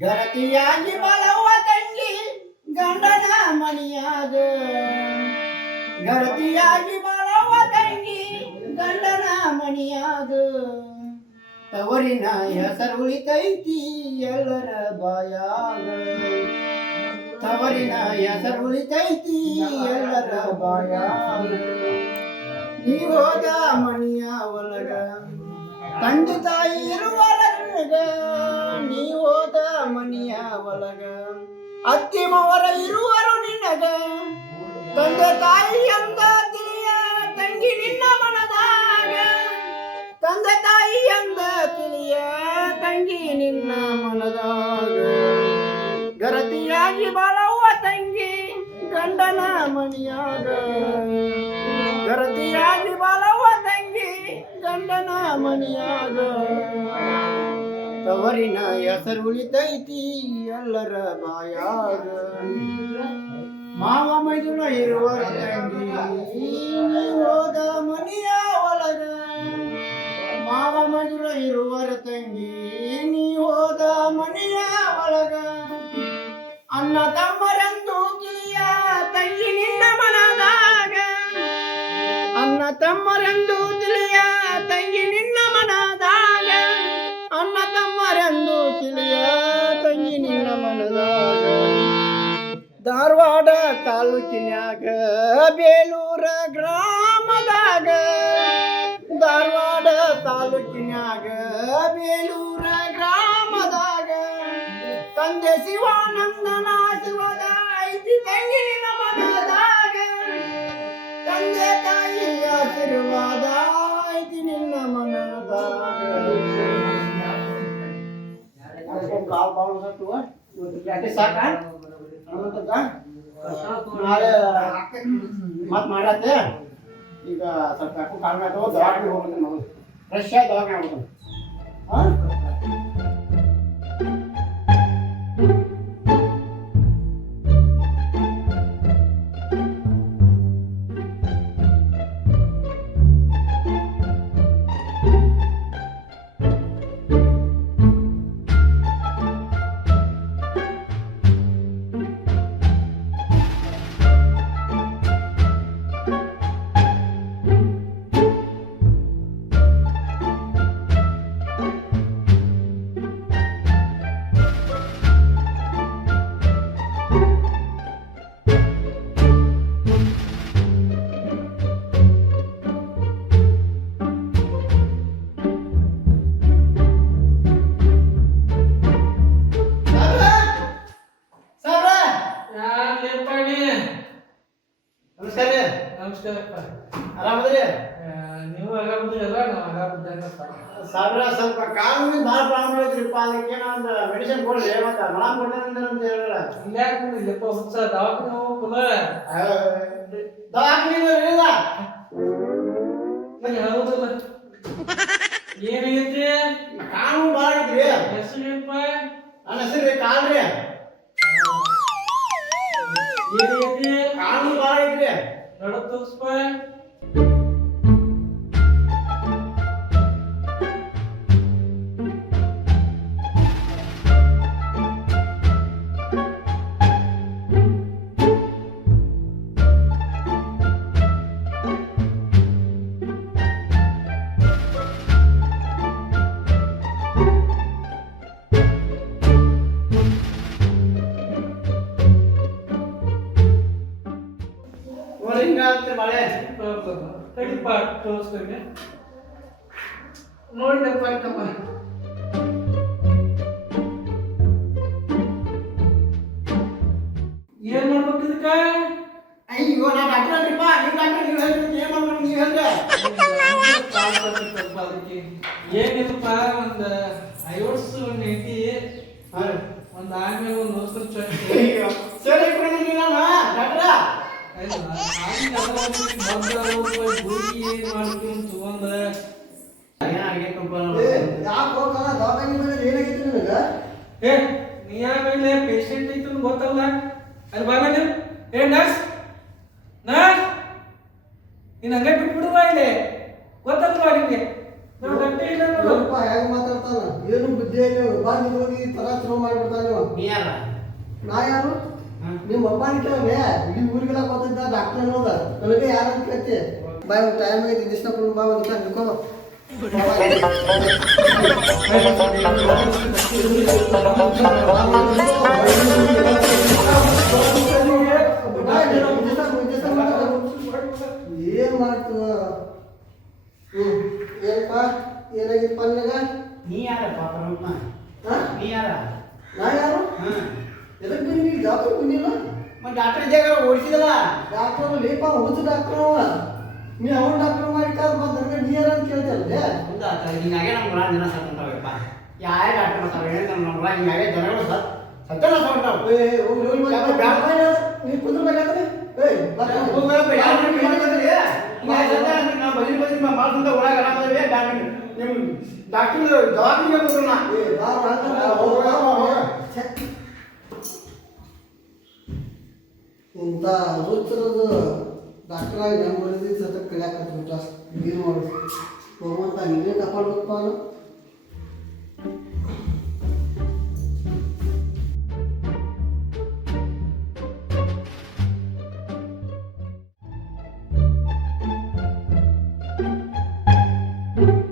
ಗರತಿಯಾಗಿ ಬಾಳವ್ವ ತಂಗಿ ಗಂಡನ ಮನಿಯಾಗ ಗರತಿಯಾಗಿ ಬಾಳವ್ವ ತಂಗಿ ಗಂಡನ ಮನಿಯಾಗ ತವರಿನ ಹೆಸರು ಉಳಿತೈತಿ ಎಲ್ಲರ ಬಾಯಾಗ ತವರಿನ ಹೆಸರು ಉಳಿತೈತಿ ಎಲ್ಲರ ಬಾಯಾಗ ನೀ ಹೋದ ಮನಿಯ ಒಳಗ ತಂದೆ ತಾಯಿ ಇರುವರಗ ನೀ ಹೋದ ಮನಿಯ ಒಳಗ ಅತ್ತಿ ಮವರ ಇರುವರು ನಿನಗ ತಂದೆ ತಾಯಿ ಎಂದ ತಿಳಿಯ ತಂಗಿ ನಿನ್ನ ಮನದಾಗ ತಂದೆ ತಾಯಿ ಎಂದ ತಿಳಿಯ ತಂಗಿ ನಿನ್ನ ಮನದಾಗ ಗರತಿಯಾಗಿ ಬಾಳವ್ವ ತಂಗಿ ಗಂಡನ ಮನಿಯಾಗ ಗರತಿಯಾಗಿ ಬಾಳವ್ವ ತಂಗಿ ಗಂಡನ ಮನಿಯಾಗ ತವರಿನ ಹೆಸರು ಉಳಿತೈತಿ ಎಲ್ಲರ ಬಾಯಾಗ ಮಾವ ಮೈದುನ ಇರುವರ ತಂಗಿ ನೀ ಹೋದ ಮನಿಯ ಒಳಗ ಮಾವ ಮೈದುನ ಇರುವರ ತಂಗಿ ನೀ ಹೋದ ಮನಿಯ ಒಳಗ ಅಣ್ಣ ತಮ್ಮರೆಂದು ತಿಳಿಯ ತಂಗಿ ನಿನ್ನ ಮನದಾಗ ಅಣ್ಣ ತಮ್ಮರೆಂದು ತಿಳಿಯ ತಂಗಿ ನಿನ್ನ ಮನದಾಗ ಅಣ್ಣ ತಮ್ಮರೆಂದು ತಿಳಿಯ ತಂಗಿ ನಿನ್ನ ಮನದಾಗ ಧಾರವಾಡ ತಾಲೂಕಿನ್ಯಾಗ ಬೇಲೂರ ಗ್ರಾಮದಾಗ ಧಾರವಾಡ ತಾಲೂಕಿನ್ಯಾಗ ಬೇಲೂರ ಗ್ರಾಮದಾಗ ತಂದೆ ಶಿವಾನಂದನ ಶಿವದ ಐತಿ ತಂಗಿ ನಿನ್ನ ಮನದಾಗ ತಂದೆ ತಾಯಿ ಆಶೀರ್ವಾದ ಐತಿ ನಿನ್ನ ಮನದಾಗ ಕಾಲ್ ಬಾಳು ಸತ್ತು ಇವತ್ತು ಸಾಕ ನಾಳೆ ಮತ್ ಮಾಡತ್ತೆ ಈಗ ಸ್ವಲ್ಪ ಕಾಲ್ ಮಾಡ್ತಾವ ದವಾಖಾನೆ ಹೋಗ್ಬೇಕು ನಾವು ಫ್ರೆಶ್ ಆಗಿ ದವಾಖಾನೆ ಹೋಗ್ಬೇಕು ನೀವು ಆರಾಮದಿರಲ್ಲ ನಾವು ಆರಾಮಿದ್ದಂಗಪ್ಪ ಸಾವಿರ ಸ್ವಲ್ಪ ಕಾನೂನು ಭಾಳ ಪ್ರಾಬ್ಲಮ್ ಐತ್ರಿಪ್ಪ ಅದಕ್ಕೆ ಒಂದು ಮೆಡಿಸಿನ್ ಕೊಡ್ರಿ ಮತ್ತೆ ಮಳ ಕೊಡ್ತೇನೆ ಅಂತ ಹೇಳಿದ್ರ ಇಲ್ಲಾಕ ಇಲ್ಲಪ್ಪ ಹುಚ್ಚ ದವಾಖಾನೆ ಹೋಗು ಪುನಃ ದವಾಖಾನೆ ಇಲ್ಲ ಹೌದಲ್ಲ ಏನೈತಿ ಕಾನೂನು ಭಾಳ ಐತ್ರಿ ಹೆಸರು ಏನಪ್ಪ ನನ್ನ ಹೆಸರು ರೀ ಕಾಲ್ರಿ ಏನೈತಿ ಕಾನೂನು ಭಾಳ ಐತ್ರಿ ನೋಡ ತೋರ್ಸ್ಪ ಮಳೆ ತಡಿಪ ತೋರಿಸ್ತೇನೆ ನೋಡಿದಪ್ಪ ಆಯ್ತಪ್ಪ ಏನ್ ಮಾಡ್ಬೇಕು ಇದಕ್ಕ ಅಯ್ಯೋ ನಾ ಡಾಕ್ಟರ್ ಅಲ್ರಿಪ್ಪ ನೀವು ಡಾಕ್ಟರ್ ನೀವು ಹೇಳ್ರಿ ಏನ್ ಮಾಡ್ಬೇಕು ನೀವು ಹೇಳ್ರಿ ಅದಕ್ಕೆ ಏನಿಲ್ಲಪ್ಪ ಒಂದ್ 50 ಒಂದ್ ಐತಿ ಒಂದ್ ಆಮೇಲೆ ಒಂದ್ ಹೊಸ ಸರಿ ಕೊಡ್ತೀನಿ ನಾನು ಡಾಕ್ಟರ್ ಪೇಷಂಟ್ ಐತು ಗೊತ್ತಲ್ಲ ಅಲ್ಲಿ ಬಾಲ ನೀವು ಏ ನರ್ಸ್ ನರ್ಸ್ ನೀನ್ ಹಂಗೆ ಬಿಟ್ಬಿಡುವ ಇಲ್ಲಿ ಗೊತ್ತಲ್ವಾ ನಿಮ್ಗೆ ನಾವು ಗಟ್ಟಿ ಇಲ್ಲ ನೋಡು. ನೋಡಪ್ಪ ಹೆಂಗ್ ಮಾತಾಡ್ತಾನ, ಏನು ಬುದ್ಧಿ ಇಲ್ಲ ಬಂದು ಹೋಗಿ ಈ ತರ ಚಲೋ ಮಾಡ್ಬಿಡ್ತಾನ ನೀವು. ನೀ ಯಾರ ನಾ ಯಾರು? ನಿಮ್ಮ ಅಪ್ಪನ ಕೇಳಲೆ, ಇಡೀ ಊರಿಗೆಲ್ಲ ಗೊತ್ತಿದ್ದ ಡಾಕ್ಟರ್ ಅನ್ನೋದ, ನನಗೆ ಯಾರಂತ ಕೇಳ್ತಿ? ಬಾಯ್ ಒಂದು ಟೈಮ್ ಐತಿ, ಇಂಜೆಕ್ಷನ್ ಕೊಡು ಬಾ, ಒಂದು ನಿಮಿಷ ನಿಂತ್ಕೋ. ಏನ್ ಮಾಡ್ತು? ಏನಪ್ಪ ಏನಾಗಿತ್ತಪ್ಪ ನಿನಗ? ನೀ ಯಾರಪ್ಪ ಪರಮಪ್ಪ? ಹಾ? ನೀ ಯಾರ? ನಾ ಯಾರು? ಎದಕ್ಕೆ ಬಂದಿ? ಡಾಕ್ಟರ್ ಬಂದಿಲ್ಲ? ಮತ್ತೆ ಡಾಕ್ಟರ್ ಇದ್ದಾಗ ಓಡಿಸಿದಲ್ಲ. ಡಾಕ್ಟರ್ ಲೇಪ ಹುಚ್ಚ ಡಾಕ್ಟರ್ ಅವ. ನೀ ಅವನ ಡಾಕ್ಟರ್ ಮಾಡಿ ಕಾಲ್ ಬಂದ್ರೆ ನೀ ಯಾರು ಅಂತ ಕೇಳ್ತಲ್ಲ? ಹೌದಾ? ಹಿಂಗಾಗಿ ನಮ್ಮ ಊರಾಗ ಜನ ಸತ್ತಂತಾವಪ್ಪ. ಯಾವ ಡಾಕ್ಟರ್ ಬರ್ತಾರೆ ಹೇಳಿ ನಮ್ಮ ಊರಾಗ ಹಿಂಗಾಗಿ ಜನಗಳು ಸತ್ತನ ಸತ್ತಂತಾವ. ಏ ಹೋಗಿ ಹೋಗಿ ನೀ ಕುಂದ್ರ ಬೇಕಾದ್ರೆ ಏಯ್ ಡಾಕ್ಟರ್ ದವಾಖಾನಿಗೆ ಹೋಗೋಣ. ಇಂಥ ಹುಚ್ಚರದು ಡಾಕ್ಟರ್ ಆಗಿ ನಮ್ಮ ಬರೆದಿ ಸತ ಕಲಿಯಾಕತ್ಬಿಟ್ಟ. ಏನು ಮಾಡೋದು? ಭಗವಂತ ನೀನೇ ಕಾಪಾಡ್ಬೇಕಪ್ಪ ನಾನು. you